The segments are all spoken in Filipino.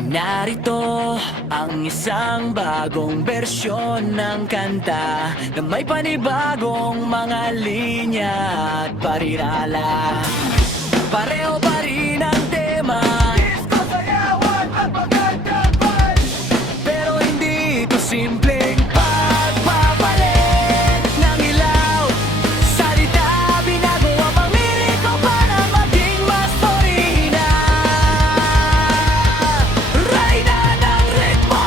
Narito ang isang bagong bersyon ng kanta na may panibagong mga linya at parirala. Pareho pa rin ang tema, disco, sayawan at magandang vibes. Pero hindi ito simpleng pagpapalit ng ilaw. Salita, binago ang pamiriko para maging mas orihinal. Reyna ng ritmo,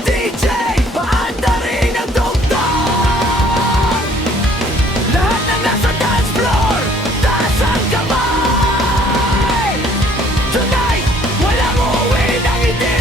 DJ, paanda rin ang tugtog. Lahat ng nasa dance floor, taas ang kamay. Tonight, walang uuwi ng hindi